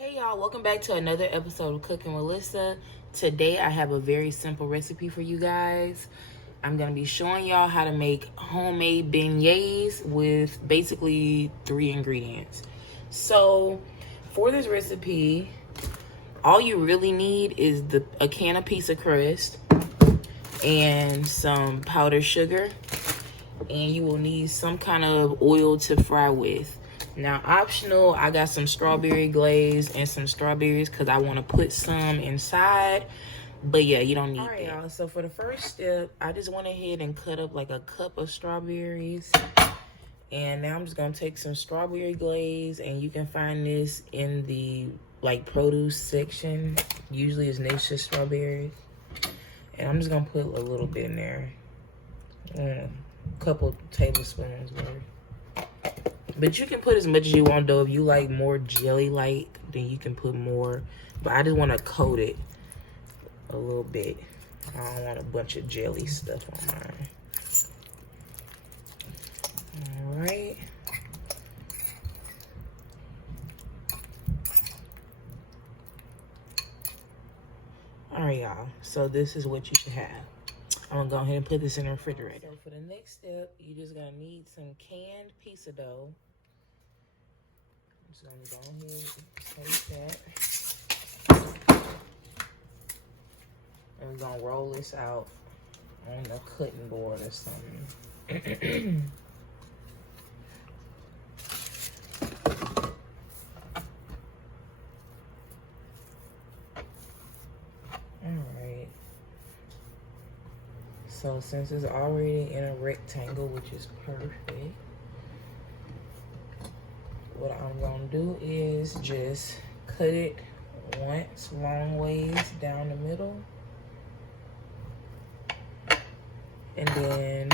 Hey y'all, welcome back to another episode of Cooking with Lissa. Today I have a very simple recipe for you guys. I'm going to be showing y'all how to make homemade beignets with basically 3 ingredients. So for this recipe, all you really need is a can of pizza crust and some powdered sugar, and you will need some kind of oil to fry with. Now, optional, I got some strawberry glaze and some strawberries because I want to put some inside. But yeah, you don't need that. Y'all, so for the first step, I just went ahead and cut up like a cup of strawberries. And now I'm just going to take some strawberry glaze, and you can find this in the produce section. Usually it's nature's strawberries. And I'm just going to put a little bit in there. A couple tablespoons worth. But you can put as much as you want, though. If you like more jelly-like, then you can put more. But I just want to coat it a little bit. I don't want a bunch of jelly stuff on mine. All right. All right, y'all. So this is what you should have. I'm going to go ahead and put this in the refrigerator. So for the next step, you're just going to need some canned pizza dough. I'm just going to go ahead and take that. And we're going to roll this out on a cutting board or something. Alright. So since it's already in a rectangle, which is perfect, what I'm going to do is just cut it once long ways down the middle. And then,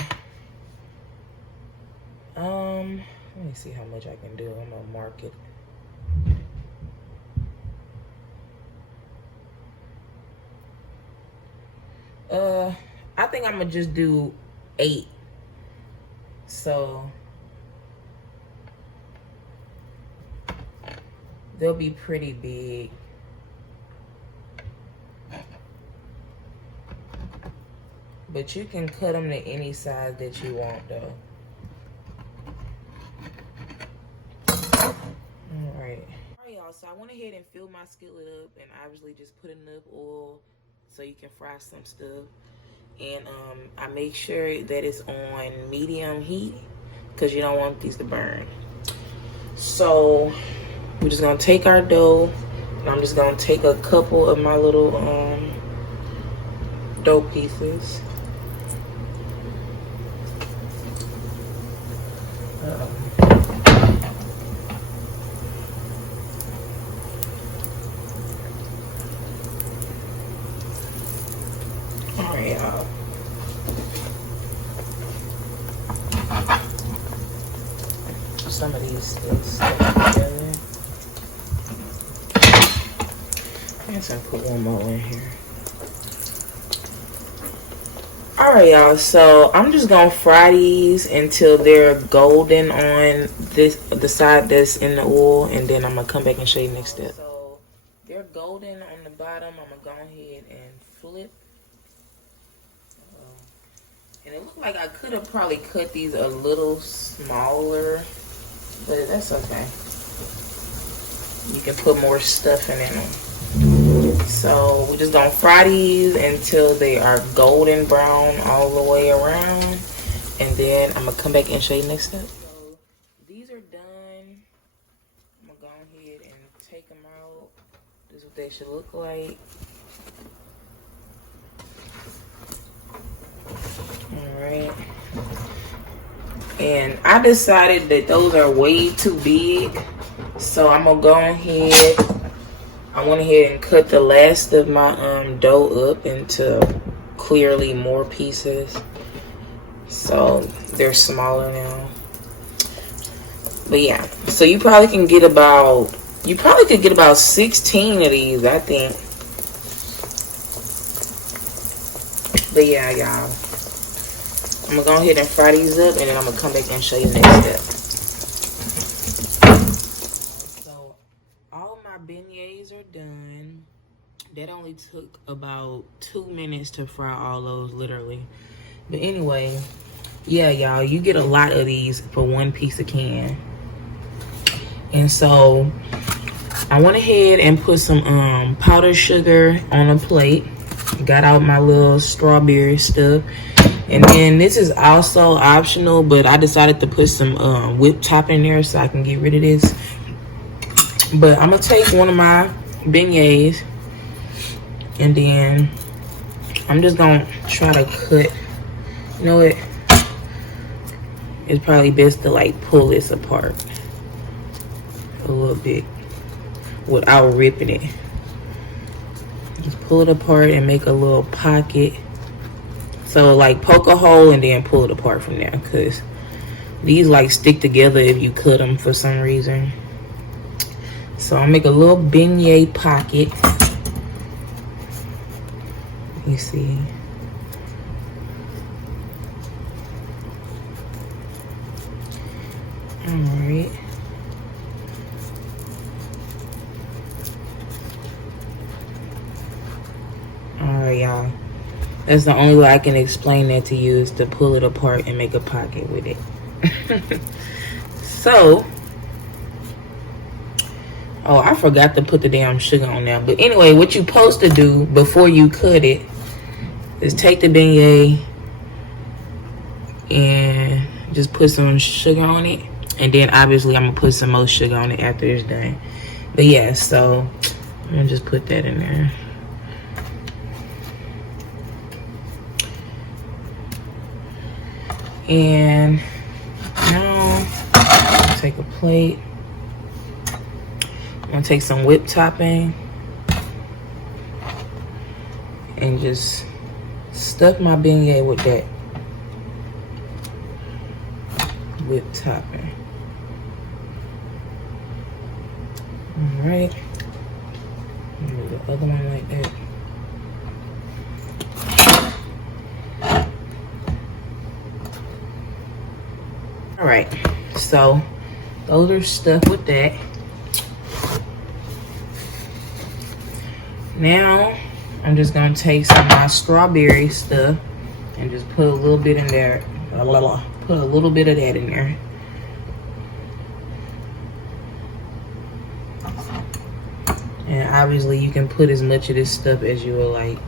let me see how much I can do. I'm going to mark it. I think I'm going to just do 8. So they'll be pretty big. But you can cut them to any size that you want, though. Alright, y'all, so I went ahead and filled my skillet up and obviously just put enough oil so you can fry some stuff. And I make sure that it's on medium heat because you don't want these to burn. So we're just gonna take our dough, and I'm just gonna take a couple of my little dough pieces. Alright, y'all. Some of these sticks stuck together. I guess I'll put one more in here. Alright, y'all, so I'm just gonna fry these until they're golden on the side that's in the oil, and then I'm gonna come back and show you next step. So they're golden on the bottom. I'm gonna go ahead and flip. And it looked like I could have probably cut these a little smaller, but that's okay. You can put more stuff in them. So we're just gonna fry these until they are golden brown all the way around, and then I'm gonna come back and show you next step. So these are done. I'm gonna go ahead and take them out. This is what they should look like. Alright. And I decided that those are way too big, so I'm gonna go ahead. I went ahead and cut the last of my dough up into clearly more pieces, so they're smaller now. But yeah, so you probably could get about 16 of these, I think. But yeah, y'all, I'm gonna go ahead and fry these up, and then I'm gonna come back and show you the next step. So all my beignets That only took about 2 minutes to fry all those, literally. But anyway, yeah, y'all, you get a lot of these for one piece of can. And so I went ahead and put some powdered sugar on a plate. Got out my little strawberry stuff. And then this is also optional, but I decided to put some whipped top in there so I can get rid of this. But I'm gonna take one of my beignets, and then I'm just gonna try to cut. You know what? It's probably best to like pull this apart a little bit without ripping it. Just pull it apart and make a little pocket. So like poke a hole and then pull it apart from there, because these like stick together if you cut them for some reason. So I'll make a little beignet pocket. You see. Alright. Alright, y'all. That's the only way I can explain that to you, is to pull it apart and make a pocket with it. So, oh, I forgot to put the damn sugar on there. But anyway, what you're supposed to do before you cut it is take the beignet and just put some sugar on it. And then obviously I'm going to put some more sugar on it after it's done. But yeah, so I'm going to just put that in there. And now take a plate. I'm gonna take some whipped topping and just stuff my beignet with that whipped topping. All right, do the other one like that. All right, so those are stuffed with that. Now I'm just gonna take some of my strawberry stuff and just put a little bit in there. Put a little bit of that in there. And obviously you can put as much of this stuff as you would like.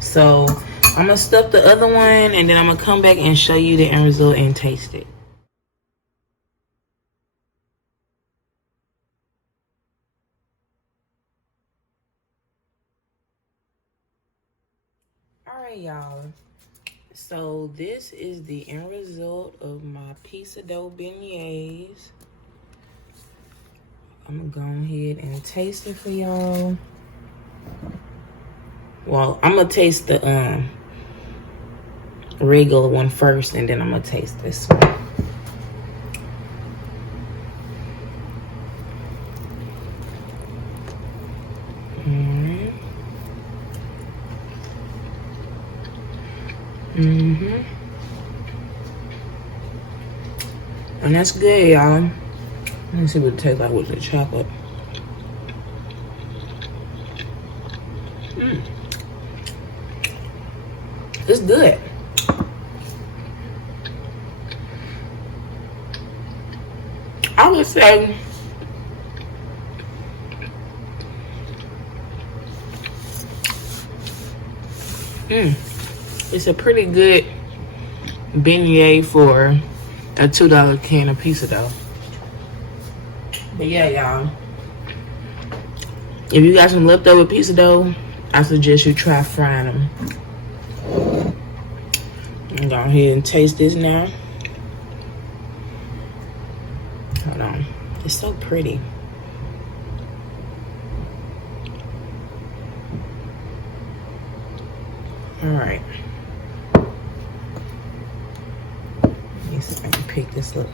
So I'm gonna stuff the other one, and then I'm gonna come back and show you the end result and taste it. All right, y'all. So this is the end result of my piece of dough beignets. I'm gonna go ahead and taste it for y'all. Well, I'm gonna taste the regular one first, and then I'm gonna taste this one. And that's good, y'all. Let me see what it tastes like with the chocolate. It's good. I would say it's a pretty good beignet for a $2 can of pizza dough. But yeah, y'all, if you got some leftover pizza dough, I suggest you try frying them. I'm go ahead and taste this now. Hold on. It's so pretty. All right. Let me see if I can pick this up.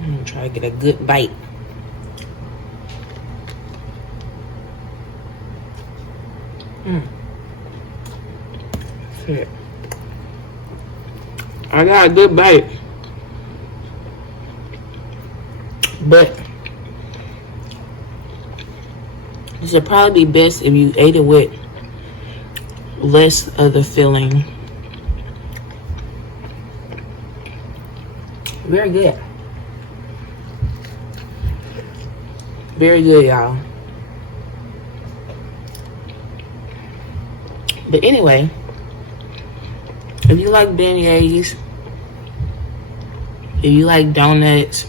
I'm gonna try to get a good bite. Shit. I got a good bite. But this would probably be best if you ate it with less of the filling. Very good. Very good, y'all. But anyway, if you like beignets, if you like donuts,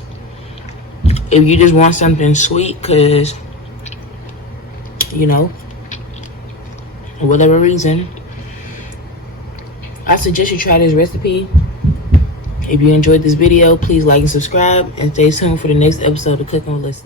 if you just want something sweet, because, you know, for whatever reason, I suggest you try this recipe. If you enjoyed this video, please like and subscribe, and stay tuned for the next episode of Cooking with Lisa.